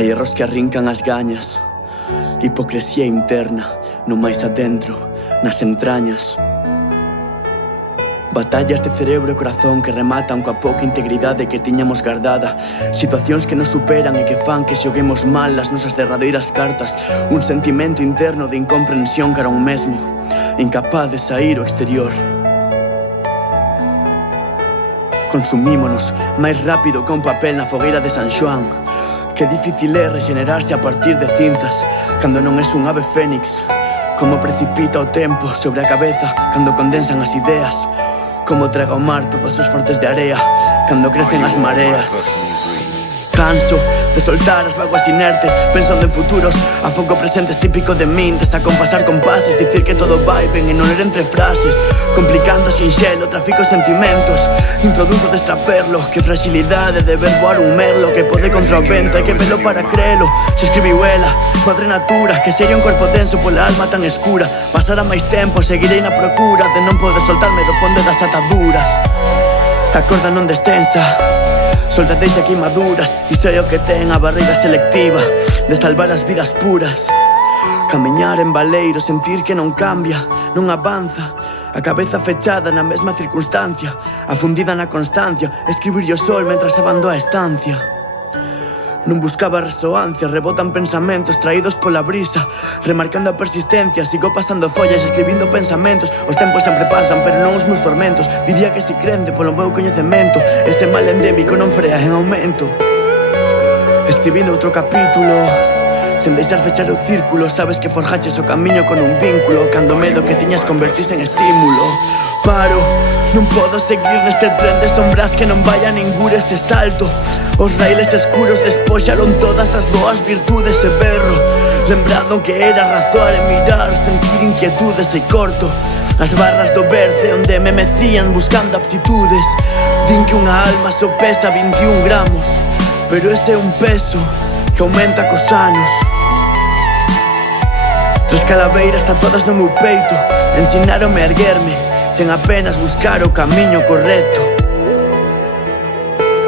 Hai erros que arrincan as gañas, hipocresía interna, no máis adentro, nas entrañas. Batallas de cerebro e corazón que rematan coa pouca integridade que tiñamos guardada. Situacións que nos superan e que fan que xoguemos mal as nosas derradeiras cartas. Un sentimento interno de incomprensión cara a un mesmo, incapaz de sair ao exterior. Consumímonos máis rápido que un papel na fogueira de San Xoán. Que difícil é regenerarse a partir de cinzas cando non es un ave fénix. Como precipita o tempo sobre a cabeza cando condensan as ideas. Como traga o mar todos os fortes de area cando crecen as mareas. Canso de soltar as vaguas inertes, pensando en futuros, a foco presente es típico de min. Desacompasar compases, dicir que todo vai ben e non ler entre frases. Complicando sinxelo, trafico sentimentos. Introduzo destraperlo, que fragilidade de ver voar un merlo. Que pode contra o vento, hai que velo para crelo. Se escribiu ela, madre natura, que sería un corpo denso pola alma tan escura. Pasará máis tempo, seguirei na procura de non poder soltarme do fondo das ataduras. A corda non destensa, soldadeis aquí maduras. E sei o que ten a barriga selectiva de salvar as vidas puras. Camiñar en baleiro, sentir que non cambia, non avanza. A cabeza fechada na mesma circunstancia, afundida na constancia. Escribir o sol mentras abando a estancia. Non buscaba resoancia, rebotan pensamentos traídos pola brisa. Remarcando a persistencia, sigo pasando follas, escribindo pensamentos. Os tempos sempre pasan, pero non os meus tormentos. Diría que si crente polo meu coñecemento. Ese mal endémico non frea en aumento. Escribindo outro capítulo, sen deixar fechar o círculo. Sabes que forjaches o camiño con un vínculo, cando o medo que tiñas convertise en estímulo. Paro, non podo seguir neste tren de sombras que non vai a ningún ese salto. Os raíles escuros despoxaron todas as boas virtudes e berro, lembrando que era razoar e mirar, sentir inquietudes e corto as barras do berce onde me mecían buscando aptitudes. Din que unha alma só pesa 21 gramos, pero ese é un peso que aumenta cos anos. Tres calaveiras tatuadas no meu peito ensinaronme a erguerme sen apenas buscar o camiño correcto.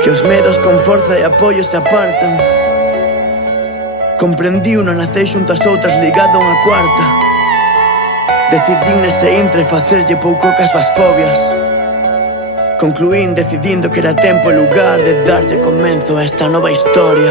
Que os medos con forza e apoio se apartan. Comprendí uno, nacei xunto as outras ligado a unha cuarta. Decidín nese intre facerlle pouco caso ás fobias. Concluín decidindo que era tempo e lugar de darlle comenzo a esta nova historia.